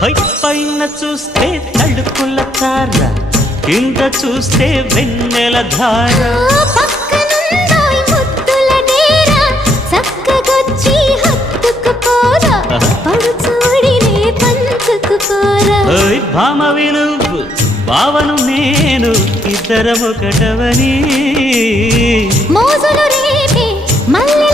పైన చూస్తే తడుకుల తార, కింద చూస్తే వెన్నెల ధార. పక్కనుందోయ్ ముద్దుల డేరా, చక్కగొచ్చి హత్తుకుపోరా, పడుచూడినే పంచుకుపోరా. భామ విలువు భావను నేను, ఇద్దరమొకటవని మోజులు రేపే మల్లె